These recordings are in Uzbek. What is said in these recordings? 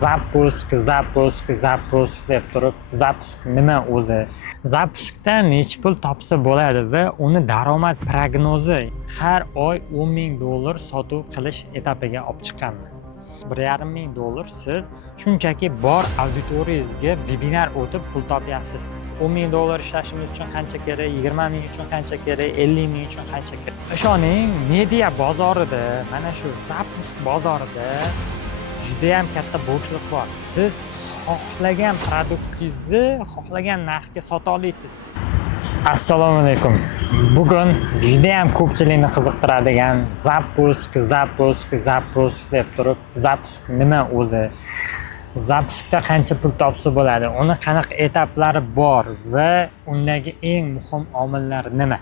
Zapusk deb turib, zapusk nima o'zi? Zapuskdan necha pul topsa bo'ladi va uni daromad prognozi har oy $10,000 sotuv qilish etapiga olib chiqqanman. $1,500 siz shunchaki bor auditoriyangizga webinar o'tib pul topyapsiz. $10,000 ishlashimiz uchun qancha kerak, 20,000 uchun qancha kerak, 50,000 uchun qancha kerak. Ishoning, media bozorida, mana shu zapusk bozorida juda ham katta bo'shliq bor. Siz xohlagan produktingizni xohlagan narxga sota olasiz. Assalomu alaykum. Bugun juda ham ko'pchilikni qiziqtiradigan zapusk deb turib, zapusk nima o'zi? Zapuskda qancha pul topsa bo'ladi? Uni qanaqa etaplari bor va undagi eng muhim omillar nima?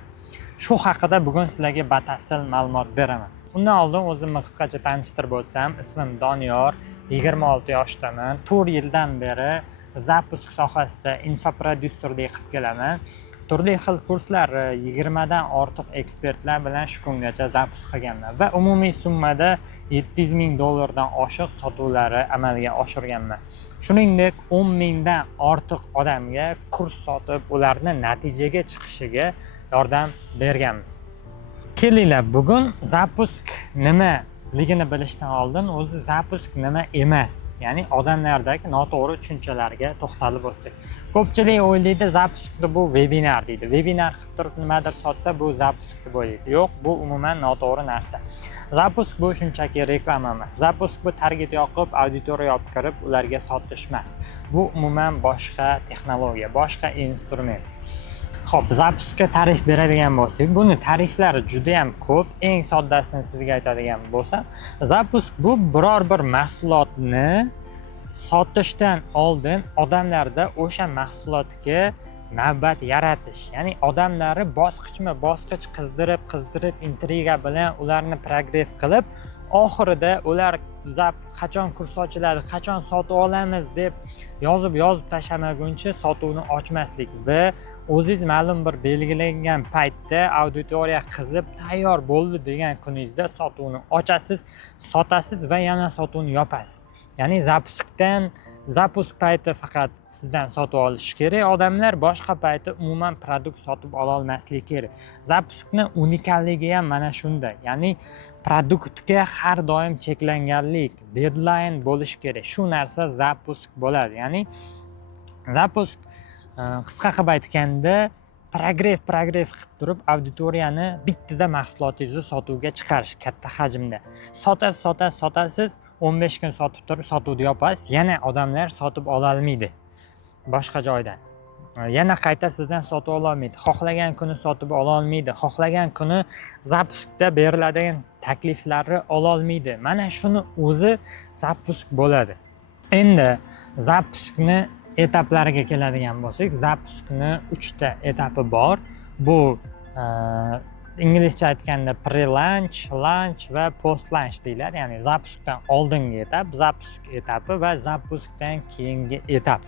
Shu haqida bugun sizlarga batafsil ma'lumot beraman. Undan oldin o'zimni qisqacha tanishtirib o'tsam, ismim Doniyor, 26 yoshdaman. 4 yildan beri zapusk sohasida infoprodyuserdek qilib kelaman. Turli xil kurslar, 20 dan ortiq ekspertlar bilan shu kungacha zapusk qilganman va umumiy summada $700,000 dan oshiq sotuvlari amalga oshirganman. Shuningdek, 10,000 dan ortiq odamga kurs sotib, ularni natijaga chiqishiga yordam berganmiz. Kelinglar, bugun zapusk nimaligini bilishdan oldin o'zi zapusk nima emas, ya'ni odamlardagi noto'g'ri tushunchalarga to'xtalib o'tsak. Ko'pchilik o'ylaydi, zapuskda bu webinar deydi. Webinar qilib turib nimadir sotsa bu zapusk deb o'ylaydi. Yo'q, bu umuman noto'g'ri narsa. Zapusk bu shunchaki reklama emas. Zapusk bu target yoqib, auditoriya olib kirib, ularga sotish emas. Bu umuman boshqa texnologiya, boshqa instrument. Xo'p, zapuskga tarif beradigan bo'lsak, buni tariflari juda ham ko'p. Eng soddasini sizga aytadigan bo'lsam, zapusk bu biror bir mahsulotni sotishdan oldin odamlarda o'sha mahsulotga navbat yaratish, ya'ni odamlarni bosqichma-bosqich qizdirib, intriga bilan ularni progress qilib, oxirida ular qachon kurs ochiladi, qachon sotib olamiz deb yozib tashlamaguncha sotuvni ochmaslik va o'zingiz ma'lum bir belgilangan paytda auditoriya qizib tayyor bo'ldi degan kuningizda sotuvni ochasiz, sotasiz va yana sotuvni yopasiz. Ya'ni zapusk payti faqat sizdan sotib olish kerak, odamlar boshqa payti umuman produkt sotib ola olmasligi kerak. Zapuskni unikalligi ham mana shunda. Ya'ni produktga har doim cheklanganlik, deadline bo'lish kerak. Shu narsa zapusk bo'ladi. Ya'ni zapusk qisqa qilib aytganda progress qilib turib auditoriyani bittada mahsulotingizni sotuvga chiqarish katta hajmda. Sotasiz, 15 kun sotib turib sotuvni yopasiz, yana odamlar sotib ola olmaydi boshqa joydan. Yana qayta sizdan sotib ola olmaydi. Xohlagan kuni sotib ola olmaydi. Xohlagan kuni zapuskda beriladigan takliflarni ola olmaydi. Mana shuni o'zi zapusk bo'ladi. Endi zapuskni etaplariga keladigan bo'lsak, zapuskni 3 ta etapi bor. Bu inglizcha aytganda pre-launch, launch va post-launch deyiladi. Ya'ni zapuskdan oldingi etap, zapusk etapi va zapuskdan keyingi etap.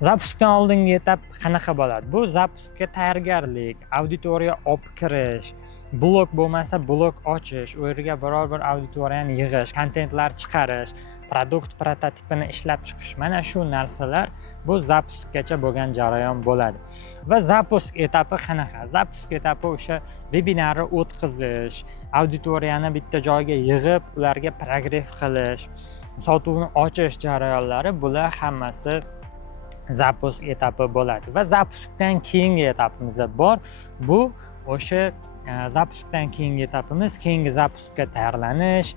Zapuskdan oldingi etap qanaqa bo'ladi? Bu zapuskka tayyorgarlik, auditoriya olib kirish, blog bo'lmasa blog ochish, u yerga biror bir auditoriyani yig'ish, kontentlar chiqarish, produkt prototipini ishlab chiqish. Mana shu narsalar bu zapuskgacha bo'lgan jarayon bo'ladi. Va zapusk etapi qanaqa? Zapusk etapi o'sha webinarni o'tkazish, auditoriyani bitta joyga yig'ib, ularga progress qilish, sotuvni ochish jarayonlari, bular hammasi zapusk etapi bo'ladi. Va zapuskdan keyingi etapimiz bor. Bu o'sha zapuskdan keyingi etapimiz, keyingi zapuskka tayyorlanish,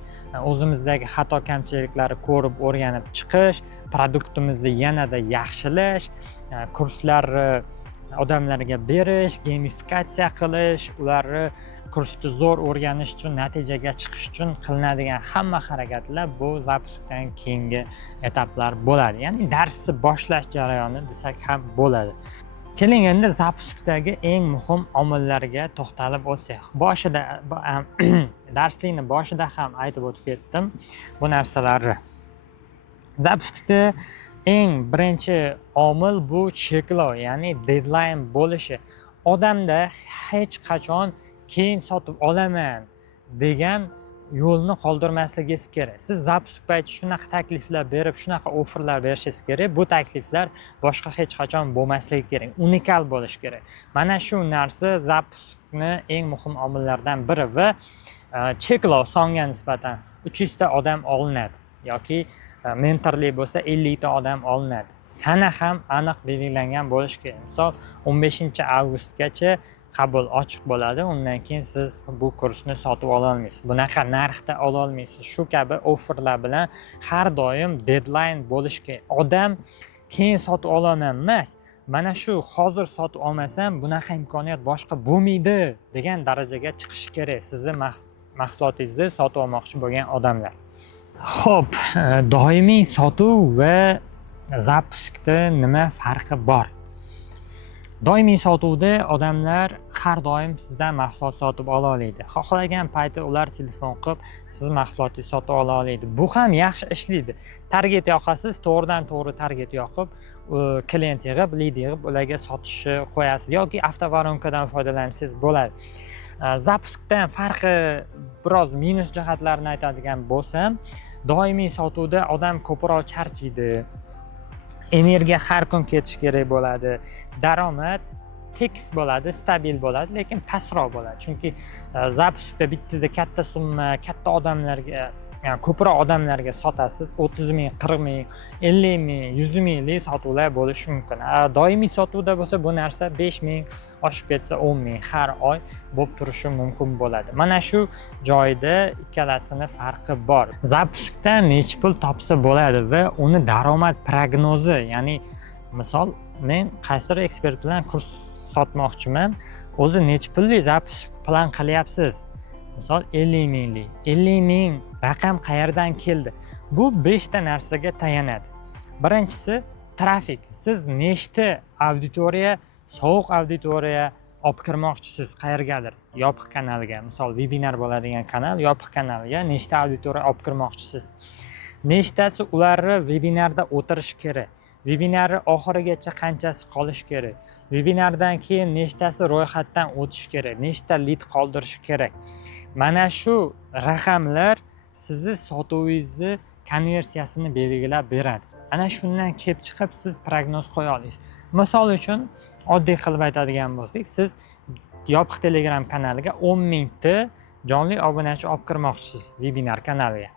o'zimizdagi xato kamchiliklarni ko'rib o'rganib chiqish, produktimizni yanada yaxshilash, kurslarni odamlarga berish, gamifikatsiya qilish, ularni kursni zo'r o'rganish uchun, natijaga chiqish uchun qilinadigan hamma harakatlar bu zapuskdan keyingi etaplar bo'ladi. Ya'ni darsni boshlash jarayoni desak ham bo'ladi. Keling endi zapuskdagi eng muhim omillarga to'xtalib o'tsak. Darslikni boshida ham aytib o'tib ketdim bu narsalarni. Zapuskda eng birinchi omil bu cheklov, ya'ni deadline bo'lishi. Odamda hech qachon keyin sotib olaman degan yo'lni qoldirmasligingiz kerak. Siz zapusk payti shunaqa takliflar berib, shunaqa offerlar berishingiz kerak. Bu takliflar boshqa hech qachon bo'lmasligi kerak. Unikal bo'lishi kerak. Mana shu narsa zapuskni eng muhim omillardan biri va cheklov songa nisbatan 300 ta odam olinadi yoki mentorlik bo'lsa 50 ta odam olinadi. Sana ham aniq belgilangan bo'lishi kerak. Misol 15-avgustgacha qabul ochiq bo'ladi. Undan keyin siz bu kursni sotib ola olmaysiz. Bunaqa narxda ola olmaysiz. Shu kabi offerlar bilan har doim deadline bo'lishi kerak. Odam keyin sotib olaman emas. Mana shu hozir sotib olmasam bunaqa imkoniyat boshqa bo'lmaydi degan darajaga chiqish kerak. Sizni mahsulotingizni sotib olmoqchi bo'lgan odamlar. Xo'p, doimiy sotuv va zapuskda nima farqi bor? Doimiy sotuvda odamlar har doim sizdan mahsulot sotib ola oladi. Xohlagan payti ular telefon qilib, siz mahsulotingizni sotib ola oladi. Bu ham yaxshi ishlaydi. Target yoqasiz, to'g'ridan-to'g'ri target yoqib, klient yig'ib, lead yig'ib, ularga sotishni qo'yasiz yoki avtovaronkadan foydalansangiz bo'ladi. Zapuskdan farqi biroz minus jihatlarini aytadigan bo'lsam, doimiy sotuvda odam ko'proq charchaydi. Energiya har kun ketish kerak bo'ladi. Daromad tekis bo'ladi, stabil bo'ladi, lekin pastroq bo'ladi. Chunki zapuskda bittada katta summa, katta odamlarga, yani ko'proq odamlarga sotasiz. 30 ming, 40 ming, 50 ming, 100 minglik sotuvlar bo'lishi mumkin. Doimiy sotuvda bo'lsa bu narsa 5 ming oshib ketsa 10 ming har oy bo'lib turishi mumkin bo'ladi. Mana shu joyda ikkalasini farqi bor. Zapuskdan necha pul topsa bo'ladi va uni daromad prognozi, ya'ni misol men qaysidir ekspert bilan kurs sotmoqchiman. O'zi necha pullik zapusk plan qilyapsiz? Misol 50 minglik. 50 ming raqam qayerdan keldi? Bu 5 ta narsaga tayanadi. Birinchisi trafik. Siz nechta auditoriya, sovuq auditoriya olib kirmoqchisiz qayergadir, yopiq kanalga, misol webinar bo'ladigan kanal, yopiq kanalga nechta auditoriya olib kirmoqchisiz? Nechtasi ularni webinarda o'tirish kerak? Webinarni oxirigacha qanchasi qolish kerak? Webinardan keyin nechtasi ro'yxatdan o'tish kerak? Nechta lead qoldirish kerak? Mana shu raqamlar sizni sotuvingizni konversiyasini belgilab beradi. Ana shundan kelib chiqib siz prognoz qo'ya olasiz. Misol uchun oddiy qilib aytadigan bo'lsak, siz yopiq Telegram kanaliga 10 mingta jonli obunachi olib kirmoqchisiz webinar kanaliga.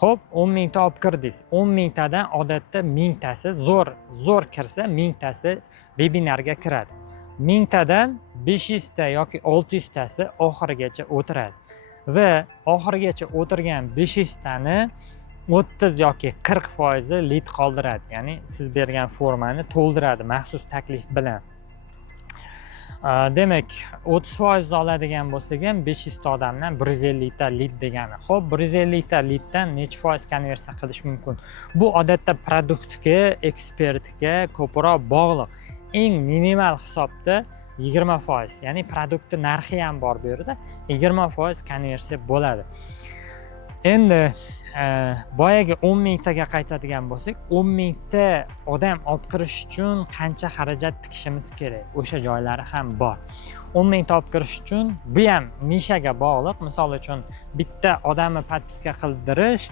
Xo'p, 10 mingta olib kirdingiz. 10 mingtadan odatda mingtasi zo'r kirsa, mingtasi webinarga kiradi. Mingtadan 500 ta yoki 600 tasi oxirigacha o'tiradi. Va oxirigacha o'tirgan 500 tani 30 yoki 40% lead qoldiradi. Ya'ni siz bergan formani to'ldiradi maxsus taklif bilan. Demak, 30% oladigan bo'lsak ham 500 ta odamdan 150 ta lead degani. Xo'p, 150 ta leaddan necha foiz konversiya qilish mumkin? Bu odatda produktga, ekspertga ko'proq bog'liq. Eng minimal hisobda 20%, ya'ni produktning narxi ham bor bu yerda, 20% konversiya bo'ladi. Endi boyagi 10 mingtaga qaytadigan bo'lsak, 10 mingta odam olib kirish uchun qancha xarajat tikishimiz kerak? O'sha joylari ham bor. 10 mingta olib kirish uchun bu ham nishaga bog'liq. Misol uchun bitta odamni podpiska qildirish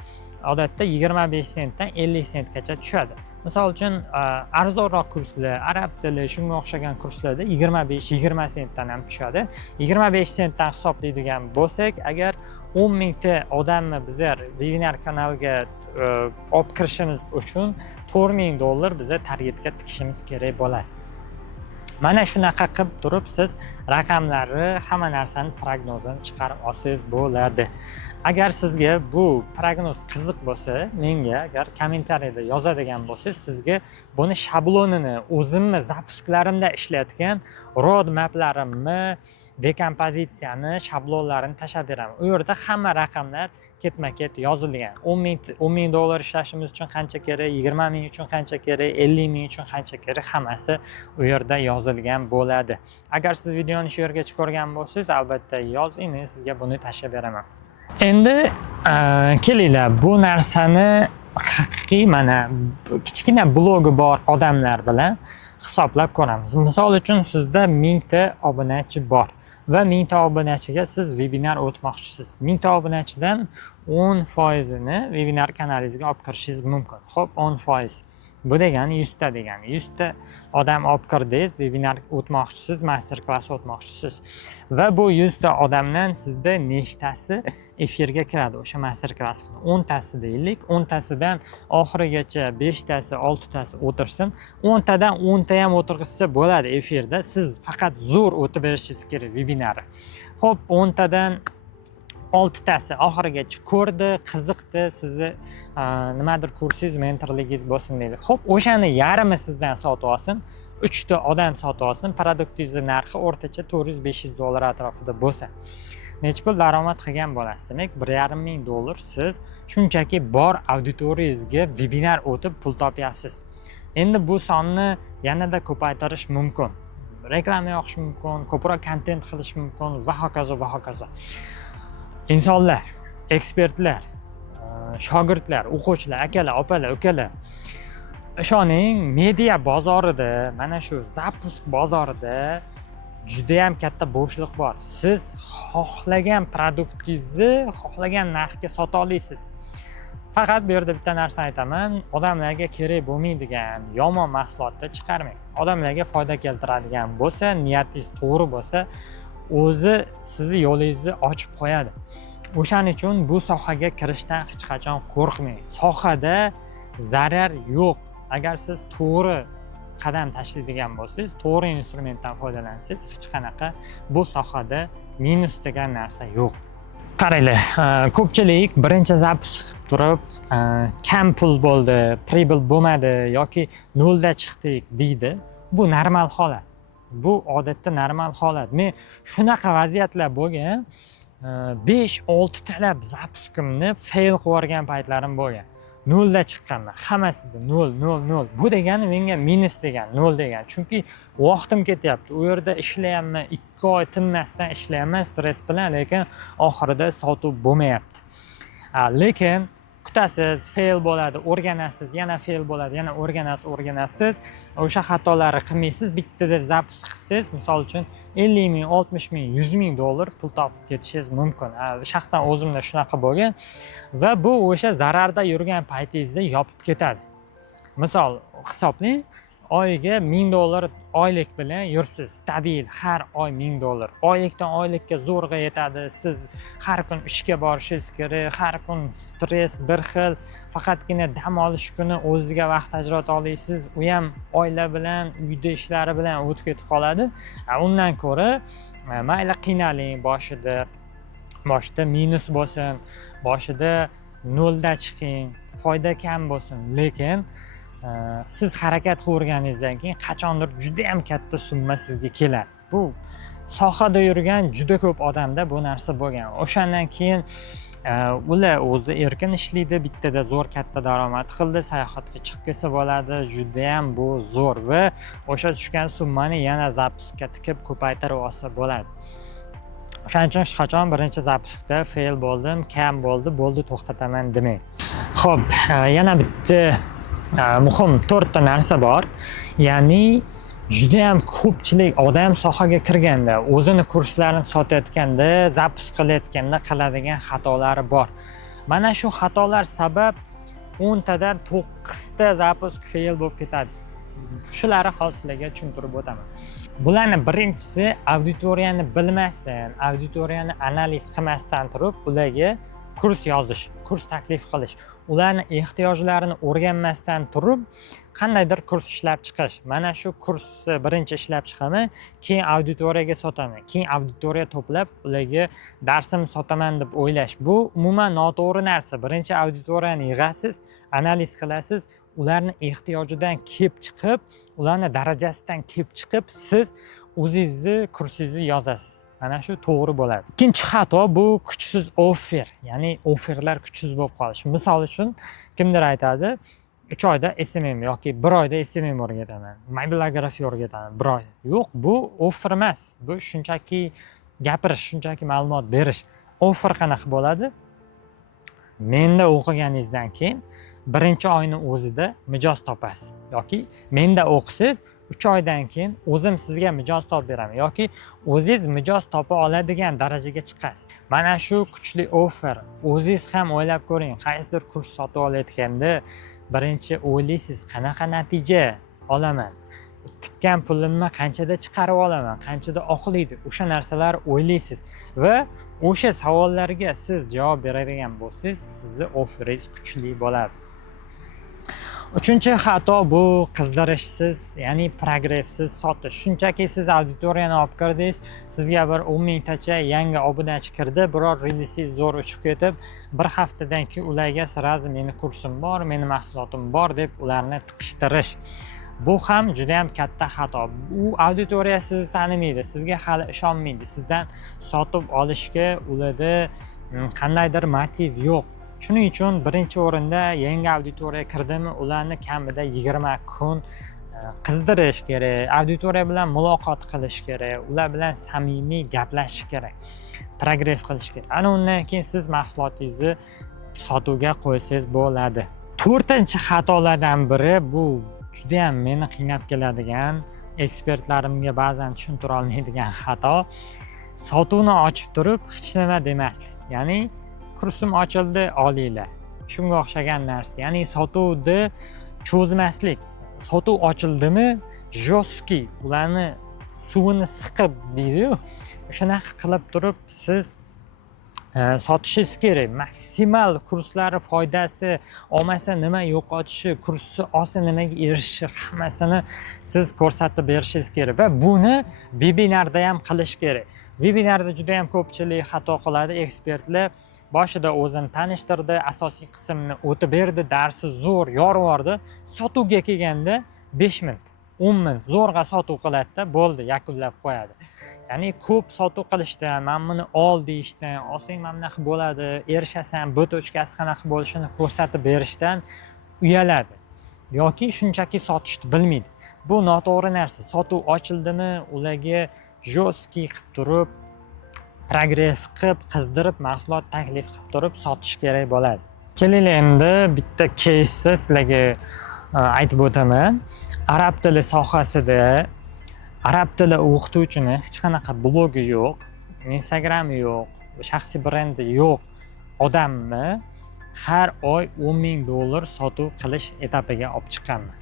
odatda 25 sentdan 50 sentgacha tushadi. Misol uchun arzonroq kurslar, arab tili, shunga o'xshagan kurslarda 25-20 sentdan ham tushadi. 25 sentdan hisoblaydigan bo'lsak, agar 10 mingta odamni bizlar webinar kanaliga olib kirishimiz uchun $4000 bizlar targetga tikishimiz kerak bo'ladi. Mana shunaqa qilib turib siz raqamlarni, hamma narsani prognozini chiqarib olsangiz bo'ladi. Agar sizga bu prognoz qiziq bo'lsa, menga agar kommentariyada yozadigan bo'lsangiz, sizga buni shablonini o'zimni zapusklarimda ishlatgan roadmaplarimni, dekompozitsiyani, shablonlarini tashlab beraman. U yerda hamma raqamlar ketma-ket yozilgan. $10,000 ishlashimiz uchun qancha kerak, 20 ming uchun qancha kerak, 50 ming uchun qancha kerak, hammasi u yerda yozilgan bo'ladi. Agar siz videoni shu yergacha ko'rgan bo'lsangiz, albatta yozing, men sizga buni tashlab beraman. Endi kelinglar, bu narsani haqiqiy mana kichkina blogi bor odamlar bilan hisoblab ko'ramiz. Misol uchun sizda 1000 ta obunachi bor. va 1000 ta obunachiga siz webinar o'tmoqchisiz. 1000 ta obunachidan 10%ni webinar kanalingizga olib kirishingiz mumkin. Xo'p, 10%. Bu degani 100 ta degani. 100 ta odam olib kirdingiz, webinar o'tmoqchisiz, master klass o'tmoqchisiz. Va bu 100 ta odamdan sizda nechtasi efirga kiradi o'sha master klass? 10 tasi deylik, 10 tasidan oxirigacha 5 tasi, 6 tasi o'tirsin. 10 tadan 10 ta ham o'tirgizsa bo'ladi efirda. Siz faqat zo'r o'tib berishingiz kerak webinarni. Xo'p, 10 tadan 6 tasi oxirigacha ko'rdi, qiziqdi, sizni nimadir kursingiz, mentorligingiz bo'lsin deylik. Xo'p, o'shani yarmi sizdan sotib olsin, 3 ta odam sotib olsin, produktingizni narxi o'rtacha $400-500 atrofida bo'lsa, necha pul daromad qilgan bo'lasiz? Demak, $1,500 siz shunchaki bor auditoriyangizga webinar o'tib pul topyapsiz. Endi bu sonni yanada ko'paytirish mumkin. Reklama yoqish mumkin, ko'proq kontent qilish mumkin va hokazo va hokazo. Insonlar, ekspertlar, shogirdlar, o'quvchilar, akalar, opalar, ukalar, ishoning, media bozorida, mana shu zapusk bozorida juda ham katta bo'shliq bor. Siz xohlagan produktingizni xohlagan narxga sota olasiz. Faqat bu yerda bitta narsa aytaman, odamlarga kerak bo'lmaydigan yomon mahsulotni chiqarmang. Odamlarga foyda keltiradigan bo'lsa, niyatingiz to'g'ri bo'lsa, o'zi sizni yo'lingizni ochib qo'yadi. O'shaning uchun bu sohaga kirishdan hech qachon qo'rqmang. Sohada zarar yo'q. Agar siz to'g'ri qadam tashlaydigan bo'lsangiz, to'g'ri instrumentdan foydalansangiz, hech qanaqa bu sohada minus degan narsa yo'q. Qaranglar, ko'pchilik birinchi zapusk qilib turib, kam pul bo'ldi, pribul bo'lmadi yoki nolda chiqdik deydi. Bu normal holat. Bu odatda normal holat. Men shunaqa vaziyatlar bo'lgan, 5-6 talab zapuskimni fail qilib yuborgan paytlarim bo'lgan. Nolda chiqqanman, hammasida 0. Bu degani menga minus degan, 0 degan. Chunki vaqtim ketyapti. U yerda ishlayapman, 2 oy tinmasdan ishlayapman stress bilan, lekin oxirida sotuv bo'lmayapti. Lekin kutasiz, fail bo'ladi, o'rganasiz, yana fail bo'ladi, yana o'rganasiz. O'sha xatolarni qilmaysiz, bittada zapusk qilsangiz, misol uchun 50 ming, 60 ming, 100 ming dollar pul topib ketishingiz mumkin. Shaxsan o'zimda shunaqa bo'lgan va bu o'sha zararda yurgan paytingizni yopib ketadi. Misol hisoblang, oyiga 1000 dollar oylik bilan yuribsiz, stabil, har oy 1000 dollar. Oylikdan oylikka zo'rg'a yetadi. Siz har kun ishga borishingiz kerak, har kun stress bir xil. Faqatgina dam olish kuni o'zingizga vaqt ajrata olasiz. U ham oila bilan, uyda ishlari bilan o'tib ketib qoladi. Undan ko'ra mayli qiynaling boshida minus bo'lsin, boshida 0 da chiqing, foyda kam bo'lsin, lekin siz harakat qilaverganingizdan keyin qachondir juda ham katta summa sizga keladi. Bu sohada yurgan juda ko'p odamda bu narsa bo'lgan. O'shandan keyin ular o'zi erkin ishlaydi, bittada zo'r katta daromad qildi, sayohatga chiqib kelsa bo'ladi, juda ham bu zo'r va o'sha tushgan summani yana zapuskka tikib ko'paytirib olsa bo'ladi. O'shaning uchun hech qachon birinchi zapuskda fail bo'ldim, kam bo'ldi, to'xtataman demang. Xo'p, yana bitta muhim 4 ta narsa bor. Ya'ni juda ham ko'pchilik odam sohaga kirganda, o'zini kurslarini sotayotganda, zapusk qilayotganda qiladigan xatolari bor. Mana shu xatolar sabab 10 tadan 9 ta zapusk fail bo'lib ketadi. Shularni hozir sizlarga tushuntirib o'taman. Bularning birinchisi auditoriyani bilmasdan, auditoriyani analiz qilmasdan turib, ularga kurs yozish, kurs taklif qilish. Ularni ehtiyojlarini o'rganmasdan turib, qandaydir kurs ishlab chiqish. Mana shu kursni birinchi ishlab chiqaman, keyin auditoriyaga sotaman. Keyin auditoriya to'plab, ularga darsimni sotaman deb o'ylash. Bu umuman noto'g'ri narsa. Birinchi auditoriyani yig'asiz, analiz qilasiz, ularni ehtiyojidan kelib chiqib, ularni darajasidan kelib chiqib, siz o'zingizni kursingizni yozasiz. Mana shu to'g'ri bo'ladi. Ikkinchi xato bu kuchsiz offer, ya'ni offerlar kuchsiz bo'lib qolishi. Misol uchun kimdir aytadi, 3 oyda SMM yoki 1 oyda SMM o'rgataman, mobilografiya o'rgataman 1 oy. Yo'q, bu offer emas. Bu shunchaki gapirish, shunchaki ma'lumot berish. Offer qanaqa bo'ladi? Menda o'qiganingizdan keyin birinchi oyni o'zida mijoz topasiz yoki menda o'qisiz 3 oydan keyin o'zim sizga mijoz topib beraman yoki o'zingiz mijoz topa oladigan darajaga chiqasiz. Mana shu kuchli offer. O'zingiz ham o'ylab ko'ring, qaysidir kurs sotib olayotganda birinchi o'ylaysiz, qanaqa natija olaman? Tikkan pulimni qanchada chiqarib olaman, qanchada oqlaydi, o'sha narsalar o'ylaysiz va o'sha savollarga siz javob beradigan bo'lsangiz, sizni offeringiz kuchli bo'ladi. Uchinchi xato bu qizdirishsiz, ya'ni progressiz sotish. Shunchaki siz auditoriyani olib kirdingiz, sizga bir 10 mingtacha yangi obunachi kirdi, biror rilsingiz zo'r uchib ketib, bir haftadan keyin ularga sirazi meni kursim bor, meni mahsulotim bor deb ularni tiqishtirish. Bu ham juda ham katta xato. U auditoriya sizni tanimaydi, sizga hali ishonmaydi. Sizdan sotib olishga ularda qandaydir motiv yo'q. Shuning uchun birinchi o'rinda yangi auditoriya kirdimi, ularni kamida 20 kun qizdirish kerak, auditoriya bilan muloqot qilish kerak, ular bilan samimiy gaplashish kerak, progress qilish kerak. Ana undan keyin siz mahsulotingizni sotuvga qo'ysangiz bo'ladi. To'rtinchi xatolardan biri bu juda ham meni qiynab keladigan, ekspertlarimga ba'zan tushuntira olmaydigan xato. Sotuvni ochib turib hech nima demaslik. Ya'ni kursim ochildi, olinglar. Shunga o'xshagan narsa. Ya'ni sotuvni cho'zmaslik. Sotuv ochildimi, jostki, ularni suvini siqib deydi-ku. Shunaqa qilib turib siz sotishingiz kerak. Maksimal kurslari foydasi, olmasa nima yo'qotishi, kursi olsa nimaga erishishi, hammasini siz ko'rsatib berishingiz kerak va buni vebinarda ham qilish kerak. Vebinarda juda ham ko'pchilik xato qiladi ekspertlar. Boshida o'zini tanishtirdi, asosiy qismni o'tib berdi, darsi zo'r yorvordi. Sotuvga kelganda 5 minut, 10 minut zo'rg'a sotuv qiladi-da, bo'ldi, yakunlab qo'yadi. Ya'ni ko'p sotuv qilishdan, men buni ol deyishdan, olsang mana bunaqa bo'ladi, erishasan, bu tochkasi qanaqa bo'lishini ko'rsatib berishdan uyaladi. Yoki shunchaki sotishni bilmaydi. Bu noto'g'ri narsa. Sotuv ochildimi, ularga jostki qilib turib, progress qilib, qizdirib, mahsulot taklif qilib turib sotish kerak bo'ladi. Kelinglar endi bitta кейsni sizlarga aytib o'taman. Arab tili sohasida arab tili o'qituvchini hech qanaqa blogi yo'q, Instagrami yo'q, shaxsiy brendi yo'q odamni har oy $10,000 sotuv qilish etapiga olib chiqqanman.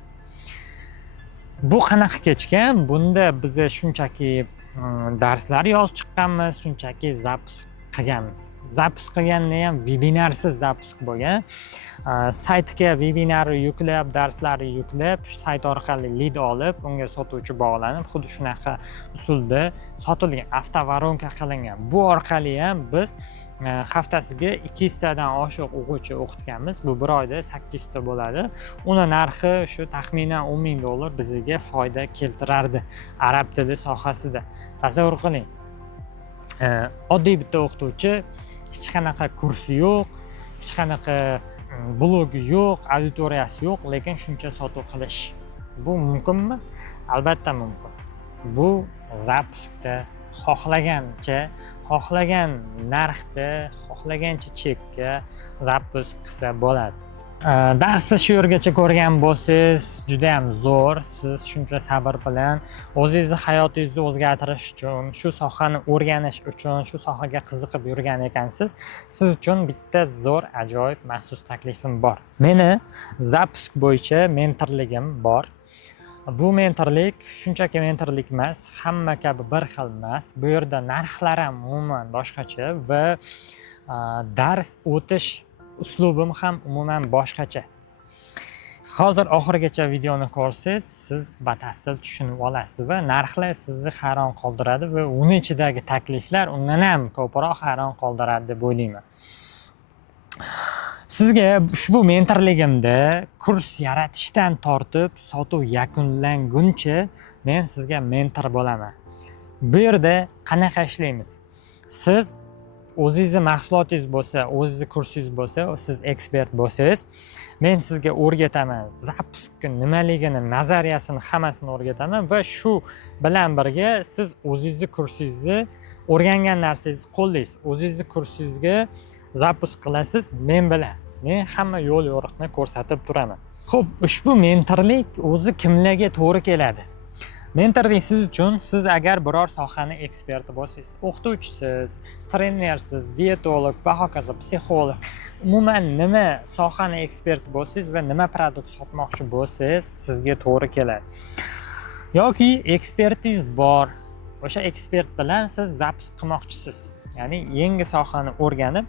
Bu qanaqa kechgan? Bunda biz shunchaki darslar yozib chiqqanmiz, shunchaki zapusk qilganmiz. Zapusk qilganda ham webinarsiz zapusk bo'lgan. Saytga webinarni yuklab, darslarni yuklab, shu sayt orqali lead olib, unga sotuvchi bog'lanib, xuddi shunaqa usulda sotilgan, avtovoronka qilingan. Bu orqali ham biz haftasiga 200 tadan oshiq o'quvchi o'qitganmiz. Bu bir oyda 800 ta bo'ladi. Uni narxi shu taxminan $10,000 bizga foyda keltirardi arab tili sohasida. Tasavvur qiling. Oddiy bitta o'qituvchi, hech qanaqa kursi yo'q, hech qanaqa blogi yo'q, auditoriyasi yo'q, lekin shuncha sotuv qilish. Bu mumkinmi? Albatta mumkin. Bu zapuskda xohlagancha, xohlagan narxda, xohlagancha chekka zapusk qilsa bo'ladi. Darsni shu yergacha ko'rgan bo'lsangiz, juda ham zo'r. Siz shuncha sabr bilan o'zingizni hayotingizni o'zgartirish uchun, shu sohani o'rganish uchun, shu sohaga qiziqib yurgan ekansiz. Siz uchun bitta zo'r, ajoyib maxsus taklifim bor. Meni zapusk bo'yicha mentorligim bor. Bu mentorlik shunchaki mentorlik emas, hamma kabi bir xil emas. Bu yerda narxlar ham umuman boshqacha va dars o'tish uslubim ham umuman boshqacha. Hozir oxirigacha videoni ko'rsangiz, siz batafsil tushunib olasiz va narxlar sizni hayron qoldiradi va uning ichidagi takliflar undan ham ko'proq hayron qoldiradi deb o'ylayman. Sizga ushbu mentorligimda kurs yaratishdan tortib sotuv yakunlanguncha men sizga mentor bo'laman. Bu yerda qanaqa ishlaymiz? Siz o'zingizni mahsulotingiz bo'lsa, o'zingizni kursingiz bo'lsa, siz ekspert bo'lsangiz, men sizga o'rgataman. Zapuskni nimaligini, nazariyasini hammasini o'rgataman va shu bilan birga siz o'zingizni kursingizni o'rgangan narsangizni qo'llaysiz. O'zingizni kursingizga zapusk qilasiz men bilan. Men hamma yo'l yo'riqni ko'rsatib turaman. Xo'p, ushbu mentorlik o'zi kimlarga to'g'ri keladi? Mentorlik siz uchun, siz agar biror sohani eksperti bo'lsangiz, o'qituvchisiz, trenersiz, diyetolog va hokazo, psixolog, umuman nima sohani eksperti bo'lsangiz va nima produkt sotmoqchi bo'lsangiz, sizga to'g'ri keladi. Yoki ekspertiz bor, o'sha ekspert bilan siz zaps qilmoqchisiz. Ya'ni yangi sohani o'rganib,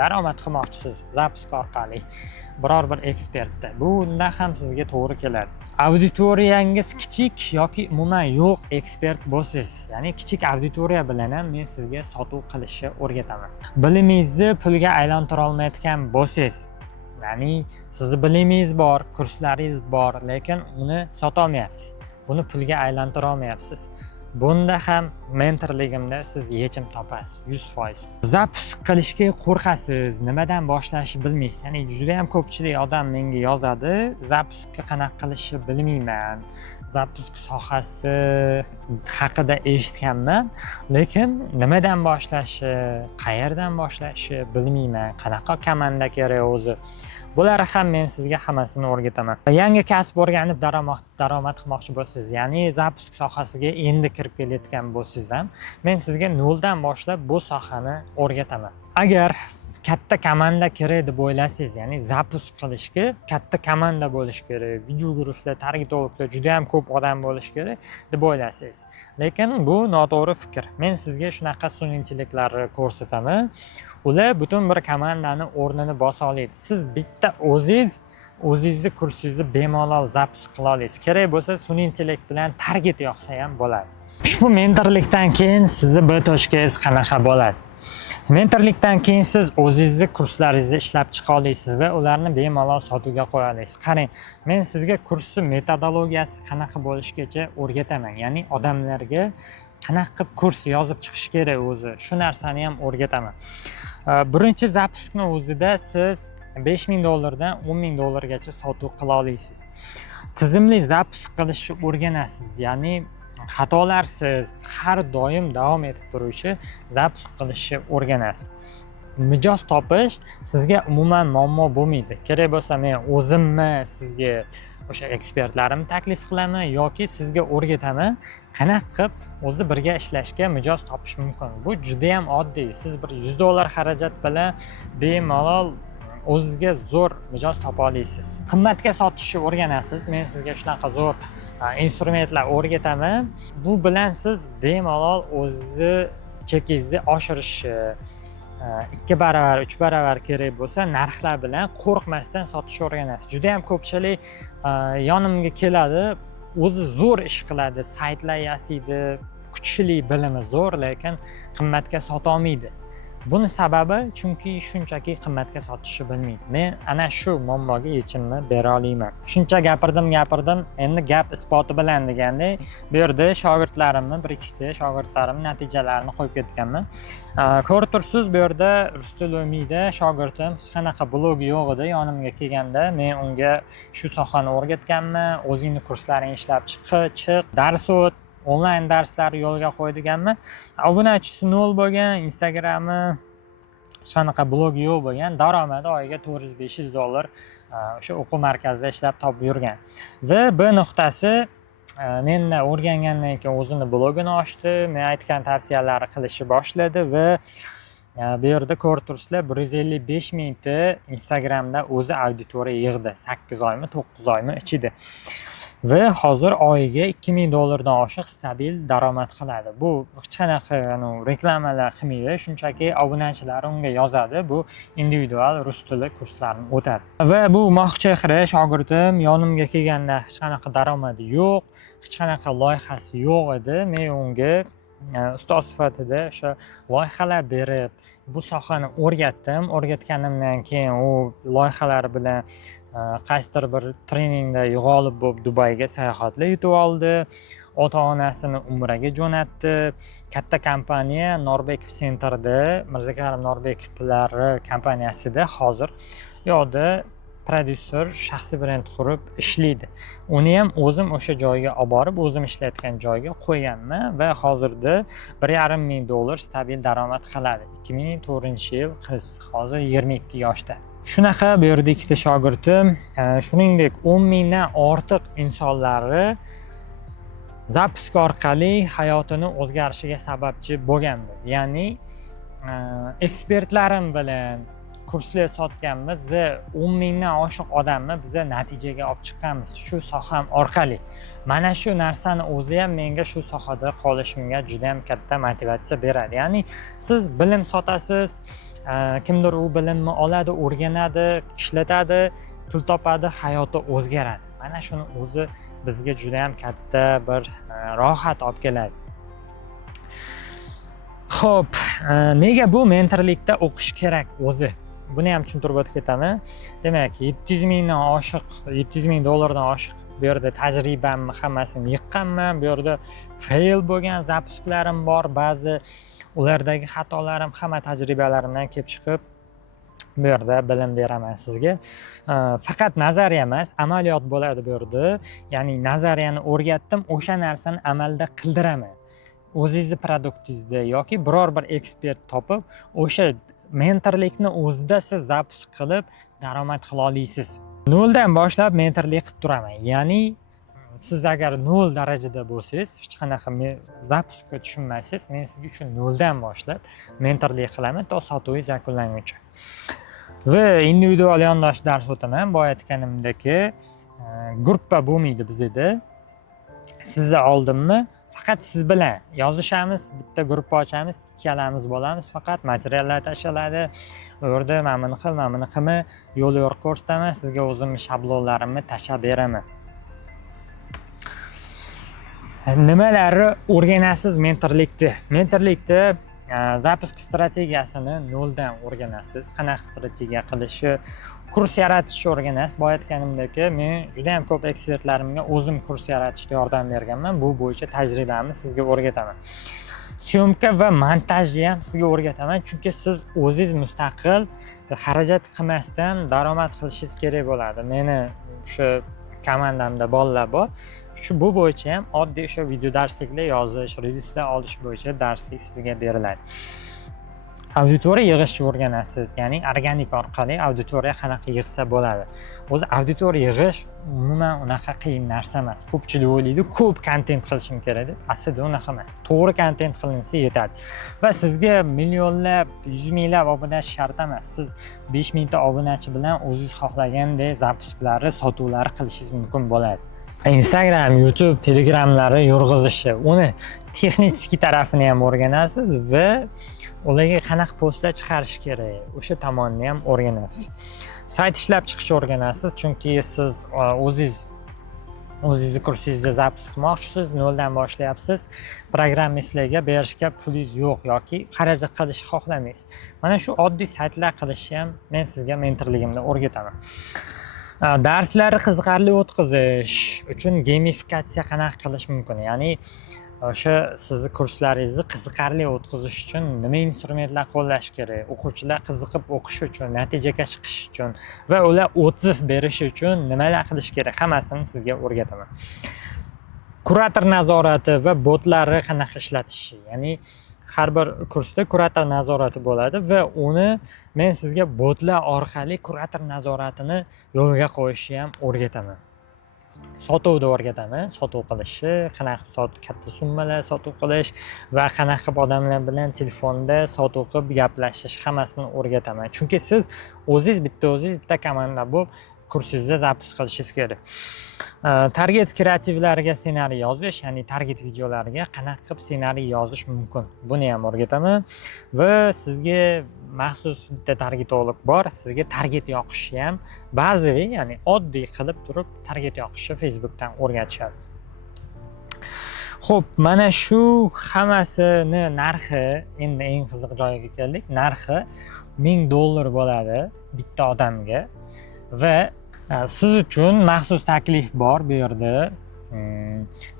daromad qilmoqchisiz zapisk orqali biror bir ekspertda. Bunda ham sizga to'g'ri keladi. Auditoriyangiz kichik yoki umuman yo'q ekspert bo'lsangiz, ya'ni kichik auditoriya bilan ham men sizga sotuv qilishni o'rgataman. Bilimingizni pulga aylantira olmayotgan bo'lsangiz, ya'ni sizni bilimingiz bor, kurslaringiz bor, lekin uni sota olmayapsiz. Buni pulga aylantira olmayapsiz. Bunda ham mentorligimda siz yechim topasiz 100%. Zapisk qilishga qo'rqasiz, nimadan boshlashni bilmaysiz. Ya'ni juda ham ko'pchilik odam menga yozadi, zapiskni qanaqa qilishni bilmayman. Zapisk sohasi haqida eshitganman, lekin nimadan boshlashni, qayerdan boshlashni bilmayman. Qanaqa komanda kerak o'zi? Bular ham men sizga hammasini o'rgataman. Yangi kasb o'rganib daromad qilmoqchi bo'lsangiz, ya'ni zapisk sohasiga endi kirib kelayotgan bo'lsangiz ham, men sizga noldan boshlab bu sohani o'rgataman. Agar katta komanda kerak deb o'ylasangiz, ya'ni zapisk qilishga katta komanda bo'lish kerak, video guruhlar, targetologlar juda ham ko'p odam bo'lish kerak deb o'ylasangiz. Lekin bu noto'g'ri fikr. Men sizga shunaqa sun'iy ko'rsataman. Ular butun bir komandani o'rnini bosa oladi. Siz bitta o'zingizni kursingizni bemalol zapisk qila olasiz. Kerak bo'lsa sun'iy intellekt bilan target yoqsa ham bo'ladi. Ushbu mentorlikdan keyin sizni B-tochkangiz qanaqa bo'ladi? Mentorlikdan keyin siz o'zingizni kurslaringizni ishlab chiqa olasiz va ularni bemalol sotuvga qo'ya olasiz. Qarang, men sizga kursni metodologiyasi qanaqa bo'lishgacha o'rgataman. Ya'ni odamlarga qanaqa qilib kurs yozib chiqish kerak o'zi. Shu narsani ham o'rgataman. Birinchi zapiskni o'zida siz $5000 dan $10000 sotuv qila olasiz. Tizimli zapisk qilishni o'rganasiz. Ya'ni xatolarsiz har doim davom etib turuvchi zapisk qilishni o'rganasiz. Mijoz topish sizga umuman muammo bo'lmaydi. Kerak bo'lsa men o'zimmi sizga o'sha ekspertlarimni taklif qilaman yoki sizga o'rgataman qanaqa qilib o'zi birga ishlashga mijoz topish mumkin. Bu juda ham oddiy. Siz bir $100 xarajat bilan bemalol o'zingizga zo'r mijoz topa olasiz. Qimmatga sotishni o'rganasiz. Men sizga shunaqa zo'r instrumentlar o'rgataman. Bu bilan siz bemalol o'zingizni chekingizni oshirishni 2 baravar, 3 baravar kerak bo'lsa narxlar bilan qo'rqmasdan sotishni o'rganasiz. Juda ham ko'pchilik yonimga keladi, o'zi zo'r ish qiladi, saytlar yasaydi, kuchli bilimi zo'r, lekin qimmatga sota olmaydi. Buni sababi chunki shunchaki qimmatga sotishni bilmaydi. Men ana shu muammoga yechimni bera olmayman. Shuncha gapirdim, endi gap isboti bilan degandek, bu yerda shogirdlarimni, bir ikkita shogirdlarim natijalarini qo'yib ketganman. Ko'rib tursiz, bu yerda Rustul Umida shogirdim hech qanaqa blogi yo'q edi. Yonimga kelganda men unga shu sohani o'rgatganman, o'zingni kurslaringni ishlab chiq, dars o't, onlayn darslar yo'lga qo'ydiganman. Obunachisi 0 bo'lgan, Instagrami shunaqa blogi yo'q bo'lgan, daromadi oyiga $400-500 o'sha o'quv markazida ishlab topib yurgan. Va B nuqtasi mendan o'rgangandan keyin o'zini blogini ochdi, men aytgan tavsiyalarni qilishni boshladi va bu yerda ko'rib turibsizlar 155 mingta Instagramda o'zi auditoriya yig'di. 8 oymi, 9 oymi ichida. Va hozir oyiga $2000 dan oshiq stabil daromad qiladi. Bu hech qanaqa reklamalar qilmaydi, shunchaki obunachilari unga yozadi. Bu individual rus tili kurslarini o'tadi. Va bu moqchehri shogirdim yonimga kelganda hech qanaqa daromadi yo'q, hech qanaqa loyihasi yo'q edi. Men unga ustoz sifatida o'sha loyihalar berib, bu sohani o'rgatdim. O'rgatganimdan keyin u loyihalar bilan qaysidir bir treningda g'olib bo'lib Dubayga sayohatlar yutib oldi. Ota-onasini umraga jo'natdi. Katta kompaniya Norbekov Centerda, Mirzakarim Norbekovlari kompaniyasida hozir yo'da prodyuser shaxsiy brend qurib ishlaydi. Uni ham o'zim o'sha joyga olib borib, o'zim ishlayotgan joyga qo'yganman va hozirda $1,5 ming stabil daromad qiladi. 2004-yil qiz, hozir 22 yoshda. Shunaqa bu yerda ikkita shogirdim, shuningdek 10 mingdan ortiq insonlari zapisk orqali hayotini o'zgarishiga sababchi bo'lganmiz. Ya'ni ekspertlarim bilan kurslar sotganmiz va 10 mingdan oshiq odamni biza natijaga olib chiqqanmiz shu soham orqali. Mana shu narsani o'zi ham menga shu sohada qolishimga juda ham katta motivatsiya beradi. Ya'ni siz bilim sotasiz, kimdir u bilimni oladi, o'rganadi, ishlatadi, pul topadi, hayoti o'zgaradi. Mana shuni o'zi bizga juda ham katta bir rohat olib keladi. Xo'p, nega bu mentorlikda o'qish kerak o'zi? Buni ham tushuntirib o'tib ketaman. Demak, 700 mingdan oshiq, 700 ming dollardan oshiq bu yerda tajribamni hammasini yiqqanman. Bu yerda fail bo'lgan zapisklarim bor, ba'zi ulardagi xatolarim, hamma tajribalarimdan kelib chiqib bu yerda bilim beraman sizga. Faqat nazariya emas, amaliyot bo'ladi bu yerda. Ya'ni nazariyani o'rgatdim, o'sha narsani amalda qildiraman. O'zingizni produktingizda yoki biror bir ekspert topib, o'sha mentorlikni o'zida siz zapisk qilib daromad qila olasiz. Noldan boshlab mentorlik qilib turaman. Ya'ni siz agar 0 darajada bo'lsangiz, hech qanaqa zapiskka tushunmaysiz, men sizga shu 0 dan boshlab mentorlik qilaman to sotuvingiz yakunlanguncha. Va individual yondosh dars o'taman. Bu aytganimdek, gruppa bo'lmaydi bizda. Sizni oldimmi? Faqat siz bilan yozishamiz, bitta gruppa ochamiz, ikkalamiz bo'lamiz, faqat materiallar tashlanadi. Bu yerda mana buni qil, mana buni qilma, yo'l yo'riq ko'rsataman, sizga o'zimning shablonlarimni tashlab beraman. Nimalarni o'rganasiz mentorlikda? Mentorlikda zapisk strategiyasini 0 dan o'rganasiz. Qanaqa strategiya qilishni, kurs yaratishni o'rganasiz. Bu aytganimdek, men juda ham ko'p ekspertlarimga o'zim kurs yaratishga yordam berganman. Bu bo'yicha tajribamni sizga o'rgataman. Syomka va montajni ham sizga o'rgataman, chunki siz o'zingiz mustaqil xarajat qilmasdan daromad qilishingiz kerak bo'ladi. Meni o'sha komandamda bolalar bor. Bu bo'yicha ham oddiy o'sha video darsliklar yozish, relslar olish bo'yicha darslik sizga beriladi. Auditoriya yig'ishni o'rganasiz, ya'ni organik orqali auditoriya qanaqa yig'sa bo'ladi. O'zi auditoriya yig'ish umuman unaqa qiyin narsa emas. Ko'pchilik o'ylaydi, ko'p kontent qilishim kerak deb. Aslida unaqa emas. To'g'ri kontent qilinsa yetadi. Va sizga millionlab, 100 minglab obunachi shart emas. Siz 5 mingta obunachi bilan o'zingiz xohlagandek zapisklarni, sotuvlarni qilishingiz mumkin bo'ladi. Instagram, YouTube, Telegramlari yurg'izishi, uni texnik tarafini ham o'rganasiz va ularga qanaqa postlar chiqarish kerak, o'sha tomonini ham o'rganasiz. Sayt ishlab chiqishni o'rganasiz, chunki siz o'zingizni kursingizda zapisk qilmoqchisiz, 0 dan boshlayapsiz. Programmistlarga berishga pulingiz yo'q yoki xarajat qilishni xohlamaysiz. Mana shu oddiy saytlar qilishni ham men sizga mentorligimda o'rgataman. Darslarni qiziqarli o'tkazish uchun gamifikatsiya qanaqa qilish mumkin? Ya'ni o'sha sizni kurslaringizni qiziqarli o'tkazish uchun nima instrumentlar qo'llash kerak? O'quvchilar qiziqib o'qish uchun, natijaga chiqish uchun va ular o'tib berish uchun nimalar qilish kerak? Hammasini sizga o'rgataman. Kurator nazorati va botlarni qanaqa ishlatish. Ya'ni har bir kursda kurator nazorati bo'ladi va uni men sizga botlar orqali kurator nazoratini yo'lga qo'yishni ham o'rgataman. Sotuvni o'rgataman, sotuv qilishni, qanaqa katta summalar sotuv qilish va qanaqa qilib odamlar bilan telefonda sotuv qilib gaplashish hammasini o'rgataman. Chunki siz o'zingiz bitta komanda bo'lib kursingizda zapisk qilishingiz kerak. Target kreativlariga ssenariy yozish, ya'ni target videolariga qanaqa qilib ssenariy yozish mumkin. Buni ham o'rgataman va sizga maxsus bitta targetolog bor. Sizga target yoqishni ham ba'zivi, ya'ni oddiy qilib turib target yoqishni Facebookdan o'rgatishadi. Xo'p, mana shu hammasini narxi, endi eng qiziq joyiga keldik. Narxi $1000 bo'ladi bitta odamga va siz uchun maxsus taklif bor bu yerda.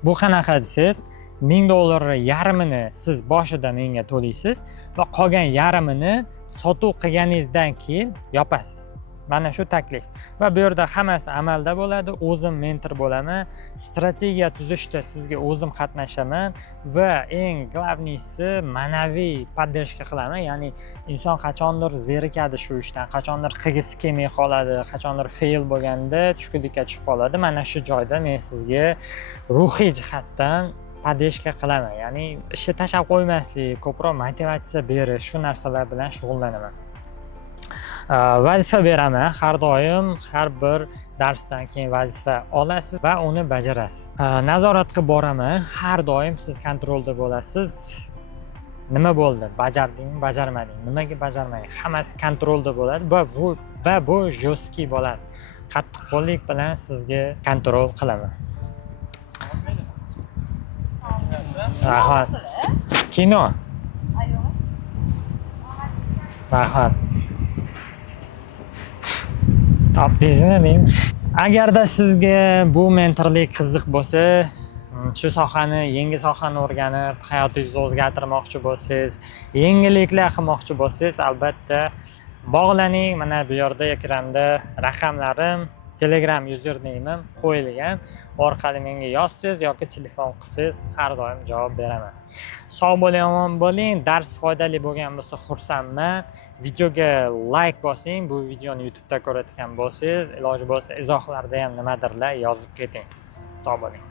Bu qanaqa desangiz, $1000 yarmini siz boshida menga to'laysiz va qolgan yarmini sotuv qilganingizdan keyin yopasiz. Mana shu taklif. Va bu yerda hammasi amalda bo'ladi. O'zim mentor bo'laman. Strategiya tuzishda sizga o'zim qatnashaman va eng glavniysi ma'naviy podдержка qilaman. Ya'ni inson qachondir zerikadi shu ishdan, qachondir qilgisi kelmay qoladi, qachondir fail bo'lganda tushkunlikka tushib qoladi. Mana shu joyda men sizga ruhiy jihatdan podдержка qilaman. Ya'ni ishni tashlab qo'ymaslik, ko'proq motivatsiya berish, shu narsalar bilan shug'ullanaman. Vazifa beraman. Har doim har bir darsdan keyin vazifa olasiz va uni bajarasiz. Nazorat qilib boraman. Har doim siz kontrolda bo'lasiz. Nima bo'ldi? Bajardingmi, bajarmadingmi? Nimaga bajarmading? Hammasi kontrolda bo'ladi va bu jo'ski bo'ladi. Qattiqqo'llik bilan sizga kontrol qilaman. Rahmat. Kino. Rahmat. Topdingizmi deymi? Agarda sizga bu mentorlik qiziq bo'lsa, shu sohani, yangi sohani o'rganib, hayotingizni o'zgartirmoqchi bo'lsangiz, yengilliklar qilmoqchi bo'lsangiz, albatta bog'laning. Mana bu yerda ekranda raqamlarim, Telegram usernamem qo'yilgan. Orqali menga yozsangiz yoki telefon qilsangiz har doim javob beraman. Sog' bo'ling, omon bo'ling. Dars foydali bo'lgan bo'lsa xursandman. Videoga like bosing. Bu videoni YouTube'da ko'rayotgan bo'lsangiz, iloji bo'lsa izohlarda ham nimadirlar yozib keting. Sog' bo'ling.